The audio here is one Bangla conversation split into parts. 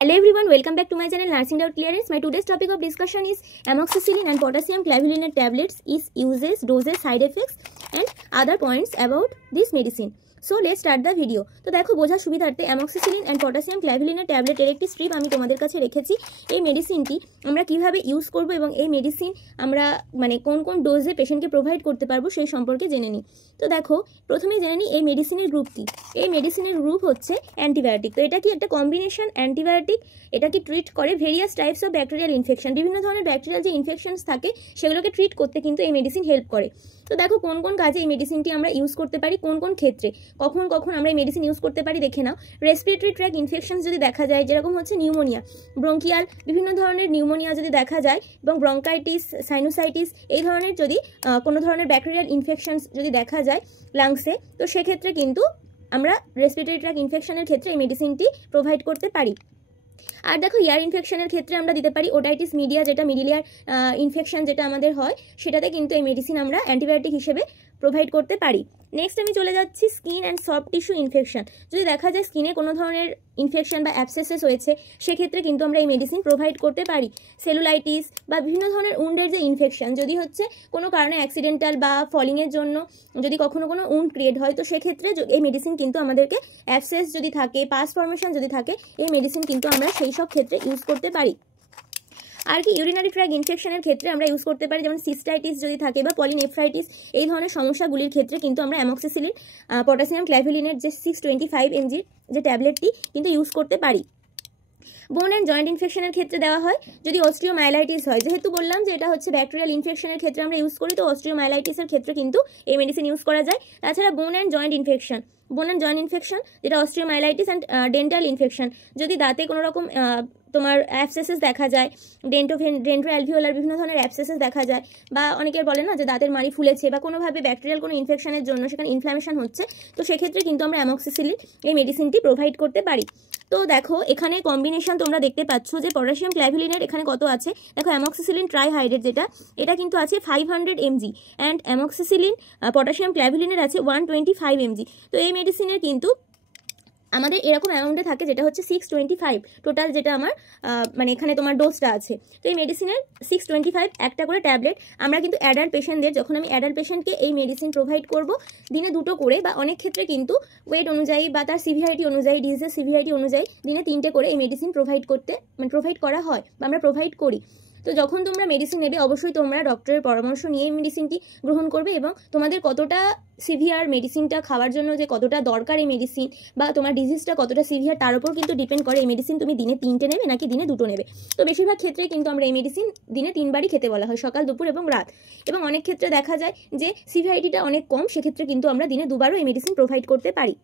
Hello everyone, welcome back to my channel Nursing Doubt Clearance. My today's topic of discussion is amoxicillin and potassium clavulinate tablets, its uses, doses, side effects and other points about this medicine. So let's start the video. তো দেখো বোঝার সুবিধার্থে অ্যামক্সিসিলিন অ্যান্ড পটাশিয়াম ক্ল্যাভুলিনেট ট্যাবলেটের একটি স্ট্রিপ আমি তোমাদের কাছে রেখেছি। এই মেডিসিনটি আমরা কিভাবে ইউজ করব এবং এই মেডিসিন আমরা কোন কোন ডোজে পেশেন্টকে প্রোভাইড করতে পারবো সেই সম্পর্কে জেনে নিই। তো দেখো প্রথমে জেনে নিই এই মেডিসিনের গ্রুপ কি। এই মেডিসিনের গ্রুপ হচ্ছে অ্যান্টিবায়োটিক। তো এটা কি একটা কম্বিনেশন অ্যান্টিবায়োটিক। এটা কি ট্রিট করে various types of bacterial infection, বিভিন্ন ধরনের ব্যাকটেরিয়াল যে ইনফেকশনস থাকে সেগুলোকে ট্রিট করতে কিন্তু এই মেডিসিন হেল্প করে। তো দেখো কোন কোন কাজে এই মেডিসিনটি আমরা ইউজ করতে পারি, কোন কোন ক্ষেত্রে কখন কখন আমরা এই মেডিসিন ইউজ করতে পারি দেখে নাও। রেসপিরেটরি ট্র্যাক ইনফেকশনস যদি দেখা যায়, যেরকম হচ্ছে নিউমোনিয়া, ব্রঙ্কিয়াল বিভিন্ন ধরনের নিউমোনিয়া যদি দেখা যায় এবং ব্রঙ্কাইটিস, সাইনোসাইটিস এই ধরনের যদি কোনো ধরনের ব্যাকটেরিয়াল ইনফেকশনস যদি দেখা যায় লাংসে, তো সেক্ষেত্রে কিন্তু আমরা রেসপিরেটরি ট্র্যাক ইনফেকশনের ক্ষেত্রে এই মেডিসিনটি প্রোভাইড করতে পারি। আর দেখো ইয়ার ইনফেকশনের ক্ষেত্রে আমরা দিতে পারি ওটাইটিস মিডিয়া, যেটা মিডিলিয়ার ইনফেকশন যেটা আমাদের হয়, সেটাতে কিন্তু এই মেডিসিন আমরা অ্যান্টিবায়োটিক হিসেবে প্রোভাইড করতে পারি। নেক্সট আমি চলে যাচ্ছি skin and soft tissue infection. যদি দেখা যায় স্কিনে কোনো ধরনের ইনফেকশন বা অ্যাবসেসেস হয়েছে, সেক্ষেত্রে কিন্তু আমরা এই মেডিসিন প্রোভাইড করতে পারি। সেলুলাইটিস বা বিভিন্ন ধরনের উন্ডের যে ইনফেকশন যদি হচ্ছে কোনো কারণে অ্যাক্সিডেন্টাল বা ফলিংয়ের জন্য যদি কখনো কোনো উন্ড ক্রিয়েট হয়, তো সেক্ষেত্রে এই মেডিসিন কিন্তু আমাদেরকে অ্যাবসেস যদি থাকে, পাস ফর্মেশন যদি থাকে, এই মেডিসিন কিন্তু আমরা সেই সব ক্ষেত্রে ইউজ করতে পারি। আর কি ইউরিনারি ট্র্যাক ইনফেকশনের ক্ষেত্রে আমরা ইউজ করতে পারি, যেমন সিস্টাইটিস যদি থাকে বা পলিনেফ্রাইটিস, এই ধরনের সমস্যাগুলির ক্ষেত্রে কিন্তু আমরা অ্যামক্সিসিলিন পটাশিয়াম ক্ল্যাভুলিনের যে 625 mg যে ট্যাবলেটটি কিন্তু ইউজ করতে পারি। বোন অ্যান্ড জয়েন্ট ইনফেকশনের ক্ষেত্রে দেওয়া হয়। যদি অস্টিওমাইলাইটিস হয়, যেহেতু বললাম যে এটা হচ্ছে ব্যাকটেরিয়াল ইনফেকশনের ক্ষেত্রে আমরা ইউজ করি, তো অস্টিওমাইলাইটিসের ক্ষেত্রে কিন্তু এই মেডিসিন ইউজ করা যায়। তাছাড়া বোন অ্যান্ড জয়েন্ট ইনফেকশন যেটা অস্টিওমাইলাইটিস অ্যান্ড ডেন্টাল ইনফেকশন, যদি দাঁতে কোনো রকম তোমার অ্যাবসেসেস দেখা যায়, ডেন্টো অ্যালভিওলার বিভিন্ন ধরনের অ্যাবসেসেস দেখা যায়, বা অনেকের বলে না যে দাঁতের মাড়ি ফুলেছে বা কোনোভাবে ব্যাকটেরিয়াল কোনো ইনফেকশনের জন্য সেখানে ইনফ্লামেশন হচ্ছে, তো সেক্ষেত্রে কিন্তু আমরা অ্যামক্সিসিলিন এই মেডিসিনটি প্রোভাইড করতে পারি। তো দেখো এখানে কম্বিনেশন তোমরা দেখতে পাচ্ছ যে পটাশিয়াম ক্ল্যাভুলিনের এখানে কত আছে। দেখো অ্যামক্সিসিলিন ট্রাইহাইড্রেট এটা কিন্তু আছে 500 mg অ্যান্ড অ্যামক্সিসিলিন পটাশিয়াম ক্ল্যাভুলিনের আছে 125 mg। তো এই মেডিসিনের কিন্তু আমাদের এরকম অ্যামাউন্টে থাকে, যেটা হচ্ছে 625 টোটাল, যেটা আমার এখানে তোমার ডোজটা আছে। তো এই মেডিসিনের 625 একটা করে ট্যাবলেট আমরা কিন্তু অ্যাডাল্ট পেশেন্টদের, যখন আমি অ্যাডাল্ট পেশেন্টকে এই মেডিসিন প্রোভাইড করব দিনে 2টো করে, বা অনেক ক্ষেত্রে কিন্তু ওয়েট অনুযায়ী বা তার সিভিয়ারিটি অনুযায়ী, ডিজিজের সিভিয়ারিটি অনুযায়ী দিনে 3টে করে এই মেডিসিন প্রোভাইড করা হয় বা আমরা প্রোভাইড করি। তো যখন তোমরা মেডিসিন নেবে অবশ্যই তোমরা ডক্টরের পরামর্শ নিয়ে এই মেডিসিনটি গ্রহণ করবে, এবং তোমাদের কতটা সিভিয়ার মেডিসিনটা খাওয়ার জন্য যে কতটা দরকার এই মেডিসিন, বা তোমার ডিজিজটা কতটা সিভিয়ার তার উপর কিন্তু ডিপেন্ড করে এই মেডিসিন তুমি দিনে 3টে নেবে নাকি দিনে 2টো নেবে। তো বেশিরভাগ ক্ষেত্রে কিন্তু আমরা এই মেডিসিন দিনে 3বারই খেতে বলা হয়, সকাল, দুপুর এবং রাত। এবং অনেক ক্ষেত্রে দেখা যায় যে সিভিয়ারিটিটা অনেক কম, সেক্ষেত্রে কিন্তু আমরা দিনে 2বারও এই মেডিসিন প্রোভাইড করতে পারি।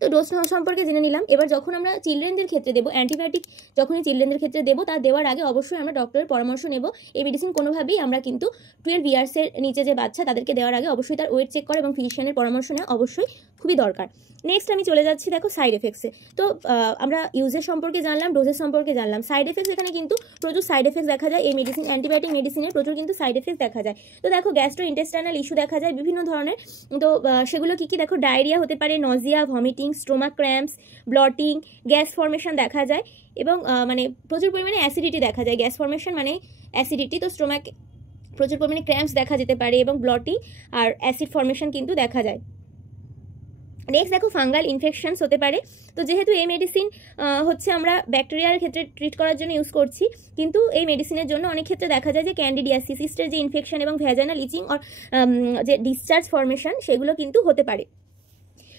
তো ডোজ সম্পর্কে জেনে নিলাম। এবার যখন আমরা চিলড্রেনদের ক্ষেত্রে দেবো অ্যান্টিবায়োটিক, যখনই চিলড্রেনদের ক্ষেত্রে দেবো, তার দেওয়ার আগে অবশ্যই আমরা ডক্টরের পরামর্শ নেব। এই মেডিসিন কোনোভাবেই আমরা কিন্তু 12 ইয়ার্সের নিচে যে বাচ্চা তাদেরকে দেওয়ার আগে অবশ্যই তার ওয়েট চেক করা এবং ফিজিশিয়ানের পরামর্শ নেওয়া অবশ্যই খুবই দরকার। নেক্সট আমি চলে যাচ্ছি দেখো সাইড এফেক্টসে। তো আমরা ইউজের সম্পর্কে জানলাম, ডোজের সম্পর্কে জানলাম, সাইড এফেক্টস এখানে কিন্তু প্রচুর সাইড এফেক্টস দেখা যায়। এই মেডিসিন অ্যান্টিবায়োটিক মেডিসিনের প্রচুর কিন্তু সাইড এফেক্টস দেখা যায়। তো দেখো গ্যাস্ট্রো ইন্টেস্টাইনাল ইস্যু দেখা যায় বিভিন্ন ধরনের। তো সেগুলো কি কি দেখো, ডায়রিয়া হতে পারে, Nazia, vomiting, stomach cramps, bloating, gas formation দেখা যায়, এবং প্রচুর পরিমাণে অ্যাসিডিটি দেখা যায়। গ্যাস ফর্মেশন মানে অ্যাসিডিটি, তো স্টোমাক প্রচুর পরিমাণে ক্র্যাম্পস দেখা যেতে পারে, এবং ব্লটিং আর অ্যাসিড ফর্মেশন কিন্তু দেখা যায়। নেক্সট দেখো ফাঙ্গাল ইনফেকশনস হতে পারে। তো যেহেতু এই মেডিসিন হচ্ছে আমরা ব্যাকটেরিয়ার ক্ষেত্রে ট্রিট করার জন্য ইউজ করছি, কিন্তু এই মেডিসিনের জন্য অনেক ক্ষেত্রে দেখা যায় যে ক্যান্ডিডিয়াসিস, সিস্টের যে ইনফেকশন এবং ভ্যাজাইনাল ইচিং আর যে ডিসচার্জ ফর্মেশন সেগুলো কিন্তু হতে পারে।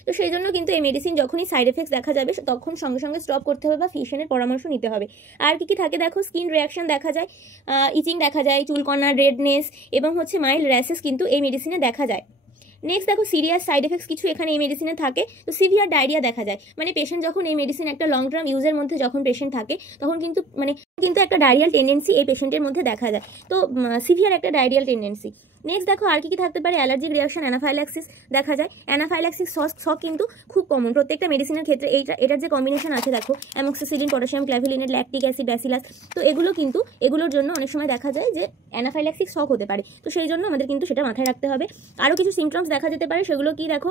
তো সেই জন্য কিন্তু এই মেডিসিন যখনই সাইড এফেক্টস দেখা যাবে তখন সঙ্গে সঙ্গে স্টপ করতে হবে বা ফিজিশিয়ানের পরামর্শ নিতে হবে। আর কি কি থাকে দেখো, স্কিন রিয়াকশন দেখা যায়, ইচিং দেখা যায়, চুলকণা, রেডনেস এবং হচ্ছে মাইল্ড র্যাশেস কিন্তু এই মেডিসিনে দেখা যায়। নেক্সট দেখো সিরিয়াস সাইড এফেক্টস কিছু এখানে এই মেডিসিনে থাকে। তো সিভিয়ার ডায়রিয়া দেখা যায়, পেশেন্ট যখন এই মেডিসিন একটা লং টার্ম ইউজের মধ্যে যখন পেশেন্ট থাকে তখন কিন্তু একটা ডায়রিয়াল টেন্ডেন্সি এই পেশেন্টের মধ্যে দেখা যায়। তো সিভিয়ার একটা ডায়রিয়াল টেন্ডেন্সি। নেক্সট দেখো আর কি কি থাকতে পারে, অ্যালার্জিক রিয়াকশন, অ্যানাফাইল্যাক্সিস দেখা যায়। অ্যানাফাইল্যাক্সিস শক কিন্তু খুব কমন প্রত্যেকটা মেডিসিনের ক্ষেত্রে। এটার যে কম্বিনেশন আছে দেখো, amoxicillin, potassium clavulanate, lactic acid, bacillus, তো এগুলোর জন্য অনেক সময় দেখা যায় যে অ্যানাফাইল্যাক্সিস শক হতে পারে। তো সেই জন্য আমাদের কিন্তু সেটা মাথায় রাখতে হবে। আরও কিছু সিমটমস দেখা যেতে পারে, সেগুলো কি দেখো,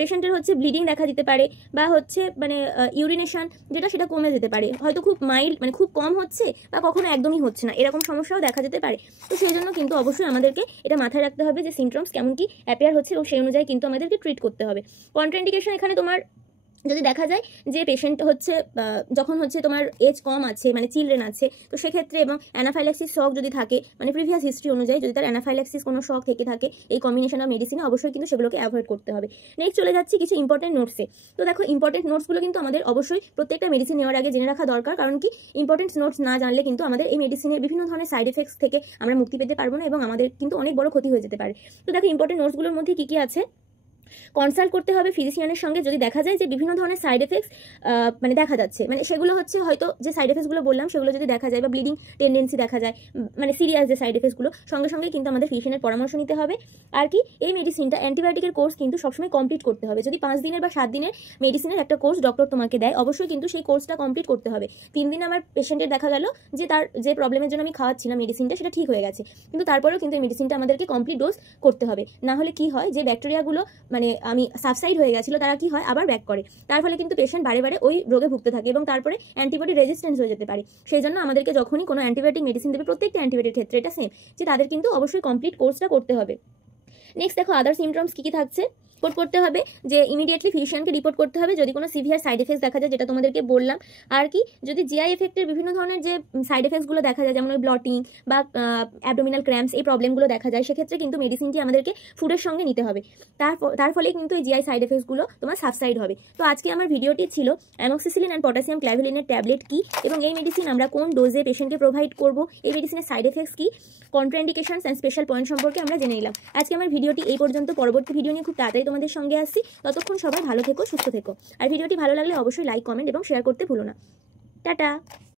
পেশেন্টের হচ্ছে ব্লিডিং দেখা দিতে পারে, বা হচ্ছে মানে ইউরিনেশন সেটা কমে যেতে পারে, হয়তো খুব মাইল্ড মানে খুব কম হচ্ছে, বা কখনো একদমই হচ্ছে না, এরকম সমস্যাও দেখা যেতে পারে। তো সেই জন্য কিন্তু অবশ্যই আমাদেরকে এটা মাথায় রাখতে হবে যে সিমটমস কেমন কি অ্যাপিয়ার হচ্ছে, এবং সেই অনুযায়ী কিন্তু আমাদেরকে ট্রিট করতে হবে। কন্ট্রাইন্ডিকেশন এখানে তোমার যদি দেখা যায় যে পেশেন্ট হচ্ছে যখন হচ্ছে তোমার এজ কম আছে, মানে চিলড্রেন আছে, তো সেক্ষেত্রে এবং অ্যানাফাইল্যাক্সিস শক যদি থাকে, মানে প্রিভিয়াস হিস্ট্রি অনুযায়ী যদি তার অ্যানাফাইল্যাক্সিস কোনো শক থেকে থাকে, এই কম্বিনেশন অফ মেডিসিনে অবশ্যই কিন্তু সেগুলোকে অ্যাভয়েড করতে হবে। নেক্সট চলে যাচ্ছি কিছু ইম্পর্টেন্ট নোটসে। তো দেখো ইম্পর্টেন্ট নোটসগুলো কিন্তু আমাদের অবশ্যই প্রত্যেকটা মেডিসিন নেওয়ার আগে জেনে রাখা দরকার, কারণ কি ইম্পর্টেন্ট নোটস না জানলে কিন্তু আমাদের এই মেডিসিনের বিভিন্ন ধরনের সাইড এফেক্টস থেকে আমরা মুক্তি পেতে পারবো না, এবং আমাদের কিন্তু অনেক বড় ক্ষতি হয়ে যেতে পারে। তো দেখো ইম্পর্টেন্ট নোটসগুলোর মধ্যে কি কি আছে, কনসাল্ট করতে হবে ফিজিশিয়ানের সঙ্গে যদি দেখা যায় যে বিভিন্ন ধরনের সাইড এফেক্টস মানে দেখা যাচ্ছে, মানে সেগুলো হচ্ছে হয়তো যে সাইড এফেক্টসগুলো বললাম সেগুলো যদি দেখা যায়, বা ব্লিডিং টেন্ডেন্সি দেখা যায়, মানে সিরিয়াস যে সাইড এফেক্টসগুলো, সঙ্গে সঙ্গে কিন্তু আমাদের ফিজিশিয়ানের পরামর্শ নিতে হবে। আর কি এই মেডিসিনটা অ্যান্টিবায়োটিকের কোর্স কিন্তু সবসময় কমপ্লিট করতে হবে। যদি 5 দিনের বা 7 দিনের মেডিসিনের একটা কোর্স ডক্টর তোমাকে দেয়, অবশ্যই কিন্তু সেই কোর্সটা কমপ্লিট করতে হবে। 3 দিন আমার পেশেন্টের দেখা গেল যে তার যে প্রবলেমের জন্য আমি খাওয়াচ্ছিলাম মেডিসিনটা, সেটা ঠিক হয়ে গেছে, কিন্তু তারপরেও কিন্তু এই মেডিসিনটা আমাদেরকে কমপ্লিট ডোজ করতে হবে। না হলে কি হয়, যে ব্যাকটেরিয়াগুলো মানে আমি সাবসাইড হয়ে গেছিল, তারা কি হয় আবার ব্যাক করে, তার ফলে কিন্তু পেশেন্ট বারে বারে ওই রোগে ভুগতে থাকে, এবং তারপরে অ্যান্টিবডি রেজিস্ট্যান্স হয়ে যেতে পারে। সেই জন্য আমাদেরকে যখনই কোনো অ্যান্টিবায়োটিক মেডিসিন দেবে, প্রত্যেকটা অ্যান্টিবায়োটিক ক্ষেত্রে এটা সেম, যে তাদের কিন্তু অবশ্যই কমপ্লিট কোর্সটা করতে হবে। নেক্সট দেখো আদার সিমটমস কি কি থাকছে। রিপোর্ট করতে হবে, যে ইমিডিয়েটলি ফিজিশিয়ানকে রিপোর্ট করতে হবে যদি কোনো সিভিয়ার সাইড এফেক্টস দেখা যায়, যেটা তোমাদেরকে বললাম। আর কি যদি জিআই এফেক্টের বিভিন্ন ধরনের যে সাইড এফেক্টসগুলো দেখা যায়, যেমন ওই ব্লটিং বা অ্যাবডোমিনাল ক্র্যাম্পস, এই প্রবলেমগুলো দেখা যায়, সেক্ষেত্রে কিন্তু মেডিসিনটি আমাদেরকে ফুডের সঙ্গে নিতে হবে। তার ফলে কিন্তু এই জিআই সাইড এফেক্টসগুলো তোমার সাবসাইড হবে। তো আজকে আমার ভিডিওটি ছিল অ্যামক্সিসিলিন অ্যান্ড পটাশিয়াম ক্ল্যাভিলিনের ট্যাবলেট কি, এবং এই মেডিসিন আমরা কোন ডোজে পেশেন্টকে প্রোভাইড করব, এই মেডিসিনের সাইড এফেক্টস কি, কন্ট্রাইন্ডিকেশনস অ্যান্ড স্পেশাল পয়েন্ট সম্পর্কে আমরা জেনে নিলাম। আজকে আমার ভিডিওটি এই পর্যন্ত, পরবর্তী ভিডিও নিয়ে খুব তাড়াতাড়ি তোমাদের সঙ্গে আসছি। ততক্ষণ সবাই ভালো থেকো, সুস্থ থেকো, আর ভিডিওটি ভালো লাগলে অবশ্যই লাইক, কমেন্ট এবং শেয়ার করতে ভুলো না। টাটা।